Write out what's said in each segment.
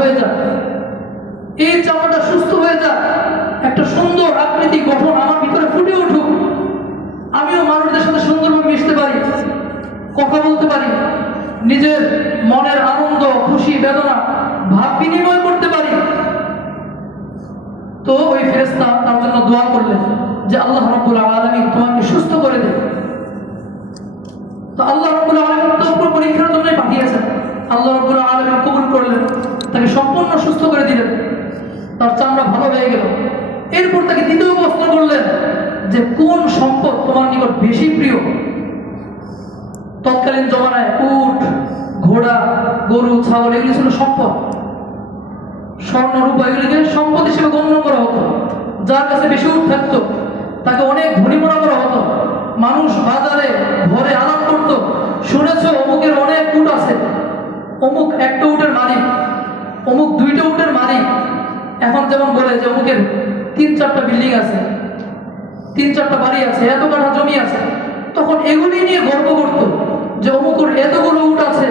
হয়ে যাক এই চামড়াটা সুস্থ হয়ে যাক একটা সুন্দর আকৃতি গঠন আমার ভিতরে ফুটে উঠুক। আমিও মানুষদের সাথে সুন্দরভাবে মিশতে পারি, কথা বলতে পারি, নিজের মনের আনন্দ, খুশি, বেদনা, ভাব বিনিময় করতে পারি। তো ওই ফেরেস্তা তার জন্য দোয়া করলেন যে আল্লাহ রব্বুল আলমী তোমাকে সুস্থ করে দেবে। তো আল্লাহ রব্বুল আলমী তো পরীক্ষার জন্যই পাঠিয়েছেন। আল্লাহ রব্বুল আলমী কবুল করলেন, তাকে সম্পূর্ণ সুস্থ করে দিলেন। তার চামড়া ভালো হয়ে গেল। এরপর তাকে দ্বিতীয় প্রশ্ন করলেন যে, কোন সম্পদ তোমার নিকট বেশি প্রিয়? তৎকালীন জমানায় উট, ঘোড়া, গরু, ছাগল, এগুলি ছিল সম্পদ। স্বর্ণ, রূপা এগুলিকে সম্পদ হিসেবে গণ্য করা হতো, যার কাছে বেশি উট থাকতো, তাকে অনেক ধনী মনে করা হতো। মানুষ বাজারে ঘরে আলাপ করত শুনেছ অমুকের অনেক উট আছে অমুক একটা উটের মালিক অমুক দুইটা উটের মালিক এখন যেমন অমুকের তিন চারটা বিল্ডিং আছে, তিন চারটা বাড়ি আছে, এত কাঠা জমি আছে। তখন এগুলি নিয়ে গর্ব করত যে অমুকুর এতগুলো উট আছে,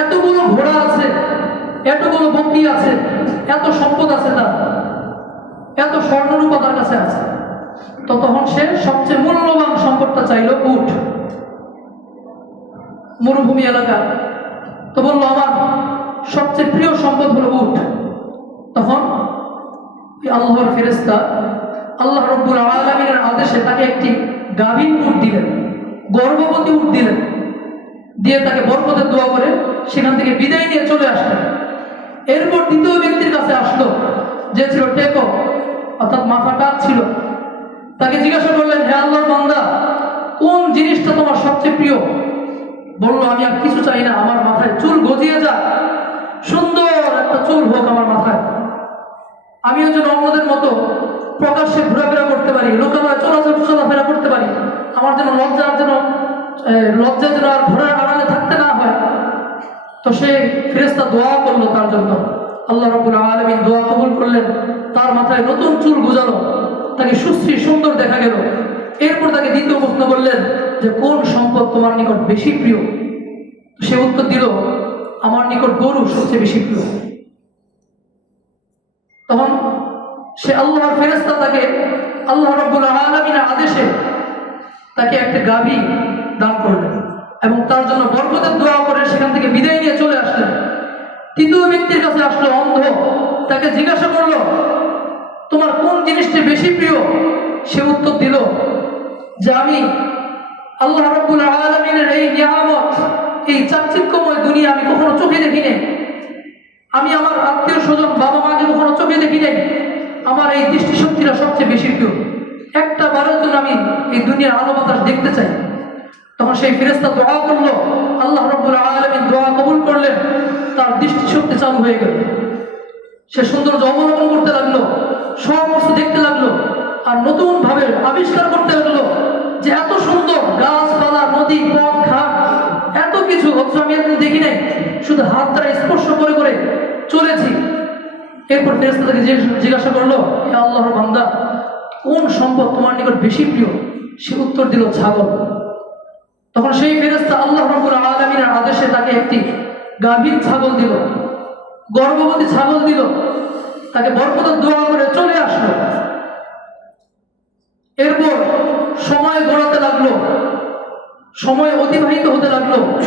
এতগুলো ঘোড়া আছে, এতগুলো বন্দি আছে, এত সম্পদ আছে তার, এত স্বর্ণরূপা তার কাছে আছে। তো তখন সে সবচেয়ে মূল্যবান সম্পদটা চাইলো উট। মরুভূমি এলাকা। তো বলল, আমার সবচেয়ে প্রিয় সম্পদ হলো উট। তখন আল্লাহর ফেরেস্তা আল্লাহ রব্বুল আলমিনের আদেশে তাকে একটি গাভীন উট দিলেন, গর্ভবতী উট দিলেন। দিয়ে তাকে বরকতের দোয়া করে সেখান থেকে বিদায় নিয়ে চলে আসলেন। এরপর দ্বিতীয় ব্যক্তির কাছে আসলো, যে ছিল টেকো, অর্থাৎ মাথা টাক ছিল। তাকে জিজ্ঞাসা করলেন, হে আল্লাহর বান্দা, কোন জিনিসটা তোমার সবচেয়ে প্রিয়? বলল, আমি আর কিছু চাই না, আমার মাথায় চুল গজিয়ে যাক সুন্দর একটা চুল হোক আমার মাথায় আমিও যেন অন্যদের মতো প্রকাশ্যে ঘোরাফেরা করতে পারি লোকালয় চলাচল চলাফেরা করতে পারি। আমার যেন লজ্জার যেন লজ্জা যেন আর ঘোরার আড়ালে থাকতে না হয়। তো সে ফেরেস্তা দোয়া করল তার জন্য। আল্লাহ রবুল আলমিন দোয়া কবুল করলেন। তার মাথায় নতুন চুল গুজালো, তাকে সুশ্রী সুন্দর দেখা গেল। এরপর তাকে দ্বিতীয় প্রশ্ন করলেন যে, কোন সম্পদ তোমার নিকট বেশি প্রিয়? সে উত্তর দিল, আমার নিকট গরু সবচেয়ে বেশি প্রিয়। তখন সে আল্লাহর ফেরেস্তা তাকে আল্লাহ রব্বুল আলমিনের আদেশে তাকে একটা গাভী দান করলেন এবং তার জন্য বরকতের দোয়া করে সেখান থেকে বিদায় নিয়ে চলে আসলেন। তৃতীয় ব্যক্তির কাছে আসলো অন্ধ, তাকে জিজ্ঞাসা করল, তোমার কোন জিনিসটি বেশি প্রিয়? সে উত্তর দিল, যে আমি আল্লাহ রব্বুল আলমিনের এই নিয়ামত, এই চাকচিক্যময় দুনিয়া আমি কখনো চোখে দেখি নাই আমি আমার আত্মীয় স্বজন বাবা মাকে কখনো চোখে দেখি নাই। আমার এই দৃষ্টিশক্তিটা সবচেয়ে বেশি প্রিয়। একটা বারের জন্য আমি এই দুনিয়ার আলো বাতাস দেখতে চাই। তখন সেই ফেরেস্তা দোয়া করল, আল্লাহ রব্বুল আলমিন দোয়া কবুল করলেন, তার দৃষ্টিশক্তি চালু হয়ে গেল। সে সৌন্দর্য অবলম্বন করতে লাগল, সব কিছু দেখতে লাগল, আর নতুন ভাবে আবিষ্কার করতে লাগল যে এত সুন্দর গাছপালা, নদী, পথ, ঘাট, এত কিছু অথচ আমি একদিন দেখি নাই। শুধু হাত দ্বারা স্পর্শ করে করে চলেছি। এরপর ফেরেস্তা তাকে জিজ্ঞেস- করল, হে আল্লাহর বান্দা, কোন সম্পদ তোমার নিকট বেশি প্রিয়? সে উত্তর দিল, ছাগল। তখন সেই ফেরেস্তা আল্লাহ রবুল আলমিনের আদেশে তাকে একটি গাভীর ছাগল দিল, গর্ভবতী ছাগল দিল, তাকে বরকতের দোয়া করে চলে আসলো। এরপর সময় গড়াতে লাগল, সময় অতিবাহিত হতে লাগল।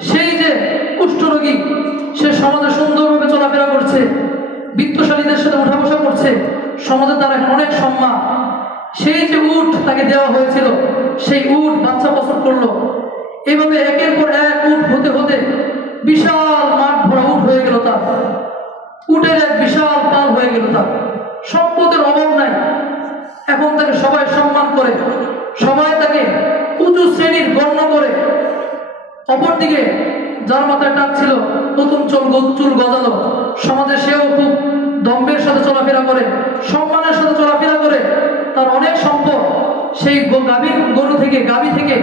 সেই যে কুষ্ঠরোগী, সে সমাজে সুন্দরভাবে চলাফেরা করছে, বিত্তশালীদের সাথে উঠা বসা করছে, সমাজে তার অনেক সম্মান। সেই যে উট তাকে দেওয়া হয়েছিল, সেই উট বাচ্চা প্রসব করল। এভাবে একের পর এক উট হতে হতে বিশাল মাঠ ভরা উট হয়ে গেল তার। উটের এক বিশাল পাল হয়ে গেল তার। সম্পদের অভাব নাই। এখন তাকে সবাই সম্মান করে। সবাই তাকে উঁচু শ্রেণির গণ্য করে। অপরদিকে যার মাথায় টাক ছিল, নতুন চুল চুল গজালো সমাজে সেও খুব দম্ভের সাথে চলাফেরা করে, সম্মানের সাথে চলাফেরা করে। তার অনেক সম্পদ সেই গো- গাভী গরু থেকে, গাভী থেকে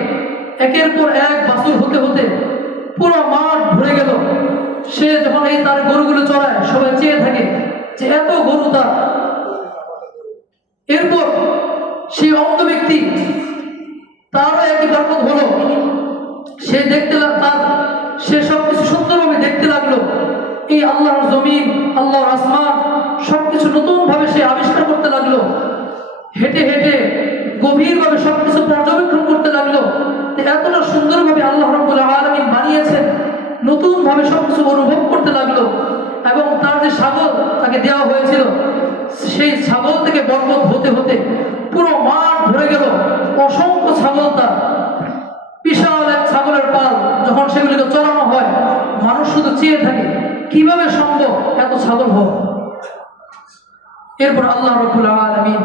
একের পর এক বাছুর হতে হতে পুরো মাঠ ভরে গেল। সে যখন এই তার গরুগুলো চড়ায়, সবাই চেয়ে থাকে যে এত গরু তার। এরপর সেই অন্ধ ব্যক্তি তারও একই বরকত হলো। সে দেখতে তার সে সবকিছু সুন্দরভাবে দেখতে লাগল। এই আল্লাহর জমিন, আল্লাহর আসমান, সবকিছু নতুনভাবে সে আবিষ্কার করতে লাগল। হেঁটে হেঁটে গভীরভাবে সবকিছু পর্যবেক্ষণ করতে লাগল। এতটা সুন্দরভাবে আল্লাহ রব্বুল আলমিন বানিয়েছেন। নতুনভাবে সবকিছু অনুভব করতে লাগল এবং তার যে ছাগল তাকে দেওয়া হয়েছিল সেই ছাগল থেকে বরকত হতে হতে পুরো মাঠ ভরে গেল অসংখ্য ছাগল তার বিশাল ছাগলের পাল যখন সেগুলিকে চড়ানো হয়, মানুষ শুধু চেয়ে থাকে, কীভাবে সম্ভব এত ছাগল হয় এরপর আল্লাহ রবুল আলমিন